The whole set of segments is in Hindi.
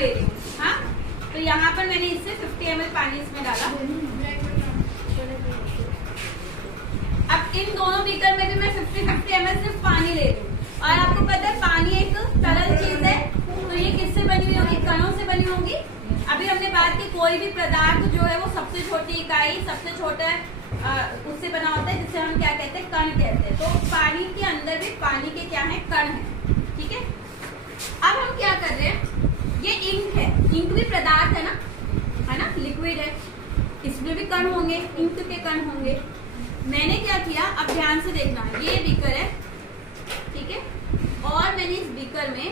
ले रही हूँ। हाँ, तो यहाँ पर मैंने इससे 50 ml पानी इसमें डाला। अब इन दोनों बीकर में भी मैं 50 ml सिर्फ पानी ले रही हूँ। और आपको पता है पानी एक तरल चीज है, तो ये किससे बनी हुई होगी? कणों से बनी होगी। अभी हमने बात की कोई भी पदार्थ जो है वो सबसे छोटी इकाई, सबसे छोटा उससे बना होता है, जिसे हम क्या कहते हैं? कण कहते हैं। तो पानी के अंदर भी पानी के क्या है? कण है। ठीक है, अब हम क्या कर रहे हैं? ये इंक है, इंक भी पदार्थ है ना, लिक्विड है, इसमें भी कण होंगे, इंक के कण होंगे। मैंने क्या किया, अब ध्यान से देखना, ये बीकर है, ठीक है, और मैंने इस बीकर में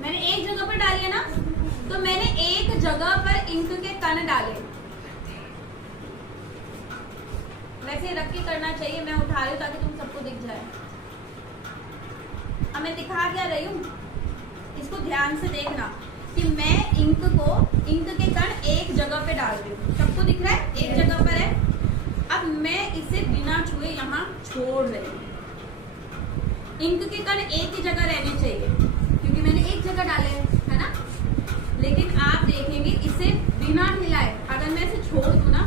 मैंने एक जगह पर डाली है ना, तो मैंने एक जगह पर इंक के कण डाले। वैसे रख के करना चाहिए, मैं उठा रही हूँ ताकि तुम सबको दिख जाए। अब मैं दिखा क्या रही हूँ, इसको ध्यान से देखना कि मैं इंक के कण एक जगह पे डाल रही हूँ। सबको दिख रहा है? एक जगह पर है। अब मैं इसे बिना छुए यहाँ छोड़ रही हूँ। इंक के कण एक ही जगह रहने चाहिए क्योंकि मैंने एक जगह डाले है ना। लेकिन आप देखेंगे इसे बिना हिलाए अगर मैं इसे छोड़ दूं ना,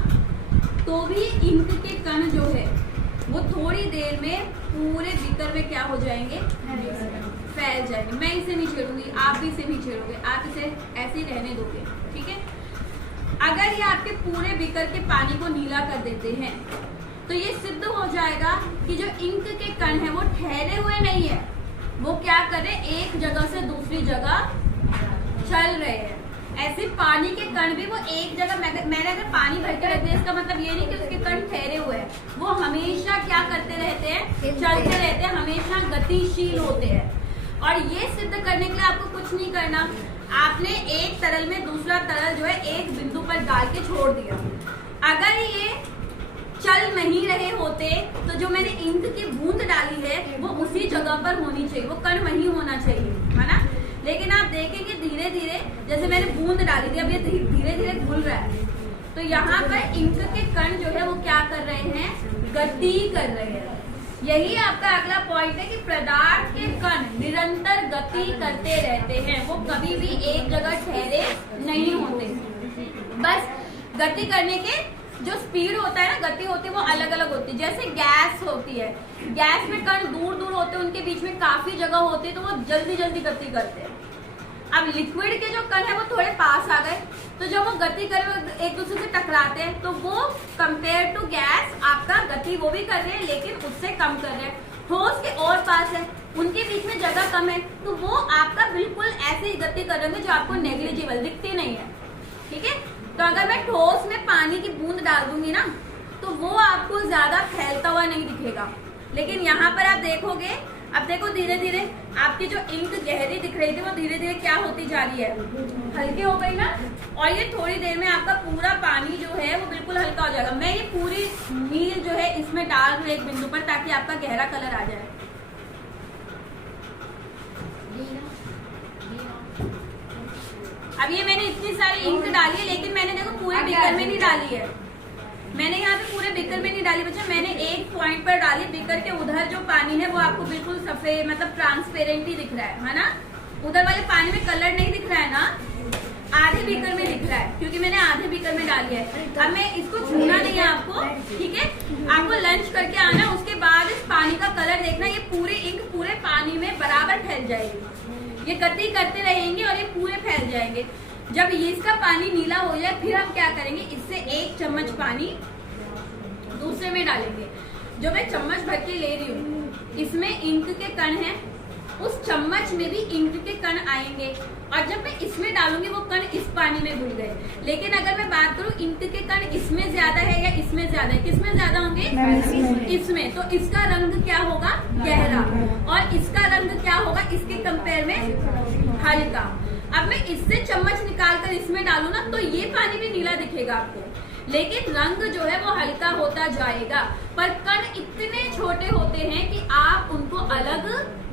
तो भी इंक के कण जो है वो थोड़ी देर में पूरे बीकर में क्या हो जाएंगे? फैल जाएंगे। मैं इसे नहीं छेड़ूंगी, आप भी इसे नहीं छेड़ोगे, आप इसे ऐसे ही रहने दोगे। ठीक है, अगर ये आपके पूरे बीकर के पानी को नीला कर देते हैं तो ये सिद्ध हो जाएगा कि जो इंक के कण है वो ठहरे हुए नहीं है, वो क्या कर रहे हैं? एक जगह से दूसरी जगह चल रहे हैं। ऐसे पानी के कण भी वो एक जगह, मैंने अगर पानी भर के रख दिया इसका मतलब ये नहीं कि उसके कण ठहरे हुए हैं, वो हमेशा क्या करते रहते हैं? चलते रहते हैं, हमेशा गतिशील होते हैं। और ये सिद्ध करने के लिए आपको कुछ नहीं करना, आपने एक तरल में दूसरा तरल जो है एक बिंदु पर डाल के छोड़ दिया। अगर ये चल नहीं रहे होते तो जो मैंने इंक की बूंद डाली है वो उसी जगह पर होनी चाहिए, वो कण वहीं होना चाहिए, है ना। लेकिन आप देखेंगे धीरे धीरे जैसे मैंने बूंद डाली थी, अब ये धीरे धीरे घुल रहा है, तो यहाँ पर इंक के कण जो है वो क्या कर रहे हैं? गति कर रहे हैं। यही आपका अगला पॉइंट है कि पदार्थ के कण निरंतर गति करते रहते हैं, वो कभी भी एक जगह ठहरे नहीं होते। बस गति करने के जो स्पीड होता है ना, गति होती है वो अलग अलग होती है। जैसे गैस होती है, गैस में कण दूर दूर होते हैं, उनके बीच में काफी जगह होती है, तो वो जल्दी जल्दी गति करते हैं। अब लिक्विड के जो कण है वो थोड़े पास आ गए, तो जब वो गति करे एक दूसरे से टकराते हैं, तो वो कंपेयर टू गैस आपका गति वो भी कर रहे हैं लेकिन उससे कम कर रहे हैं। ठोस के और पास है, उनके बीच में जगह कम है, तो वो आपका बिल्कुल ऐसे ही गति कर रहे हैं जो आपको नेग्लिजिबल दिखती नहीं है। ठीक है, तो अगर मैं ठोस में पानी की बूंद डाल दूंगी ना, तो वो आपको ज्यादा फैलता हुआ नहीं दिखेगा। लेकिन यहाँ पर आप देखोगे, अब देखो धीरे धीरे आपकी जो इंक गहरी दिख रही थी वो धीरे धीरे क्या होती जा रही है? हल्की हो गई ना। और ये थोड़ी देर में आपका पूरा पानी जो है वो बिल्कुल हल्का हो जाएगा। मैं ये पूरी मील जो है इसमें डाल रही हूँ एक बिंदु पर, ताकि आपका गहरा कलर आ जाए। अब ये मैंने इतनी सारी इंक डाली है, लेकिन मैंने देखो पूरे बीकर में नहीं डाली है, मैंने यहाँ पे पूरे बीकर में नहीं डाली बच्चा, मैंने एक पॉइंट पर डाली। बीकर के उधर जो पानी है वो आपको बिल्कुल सफेद मतलब ट्रांसपेरेंट ही दिख रहा है ना। उधर वाले पानी में कलर नहीं दिख रहा है ना, आधे बीकर में दिख रहा है क्योंकि मैंने आधे बीकर में डाली है। अब मैं इसको छूना नहीं है आपको, ठीक है, आपको लंच करके आना, उसके बाद इस पानी का कलर देखना, ये पूरी इंक पूरे पानी में बराबर फैल जाएगी। ये गति करते रहेंगे और ये पूरे फैल जाएंगे। जब इसका पानी नीला हो जाए फिर हम क्या करेंगे, इससे एक चम्मच पानी दूसरे में डालेंगे। जो मैं चम्मच भर के ले रही हूँ इसमें इंक के कण हैं, उस चम्मच में भी इंक के कण आएंगे, और जब मैं इसमें डालूंगी वो कण इस पानी में घुल गए। लेकिन अगर मैं बात करूँ इंक के कण इसमें ज्यादा है या इसमें ज्यादा है, किसमें ज्यादा होंगे? इसमें। तो इसका रंग क्या होगा? गहरा, और इसका रंग क्या होगा इसके कंपेयर में? हल्का। अब मैं इससे चम्मच निकालकर इसमें डालू ना, तो ये पानी भी नीला दिखेगा आपको, लेकिन रंग जो है वो हल्का होता जाएगा। पर कण इतने छोटे होते हैं कि आप उनको अलग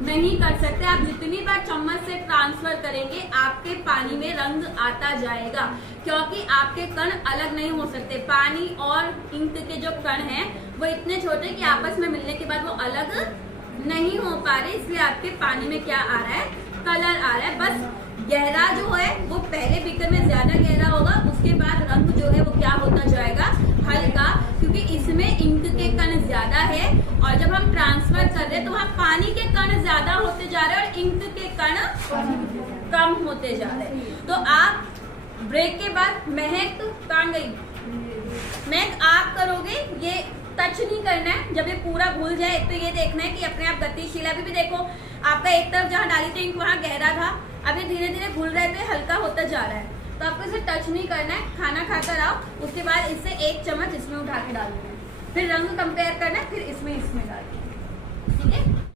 नहीं नहीं कर सकते। आप जितनी बार चम्मच से ट्रांसफर करेंगे आपके पानी में रंग आता जाएगा, क्योंकि आपके कण अलग नहीं हो सकते। पानी और इंक के जो कण हैं वो इतने छोटे कि आपस में मिलने के बाद वो अलग नहीं हो पा रहे, इसलिए आपके पानी में क्या आ रहा है, कलर आ रहा है। बस गहरा जो है वो पहले बीकर में ज्यादा गहरा होगा, उसके बाद रंग जो है वो क्या होता जाएगा, हल्का, क्योंकि इसमें इंक के कण ज्यादा है और जब हम ट्रांसफर कर रहे हैं तो वहाँ पानी के कण ज्यादा होते जा रहे हैं और इंक के कण कम होते जा रहे हैं। तो आप ब्रेक के बाद महक कहाँ गई, महक आप करोगे, ये टच नहीं करना है। जब ये पूरा घुल जाए तो ये देखना है कि अपने आप गतिशील। अभी भी देखो आपका एक तरफ जहाँ डाली थी इंक वहाँ गहरा था, अभी धीरे धीरे घुल रहे थे, हल्का होता जा रहा है। तो आपको इसे टच नहीं करना है, खाना खाकर आओ, उसके बाद इससे एक चम्मच इसमें उठा के डालना है, फिर रंग कंपेयर करना है, फिर इसमें डालना है।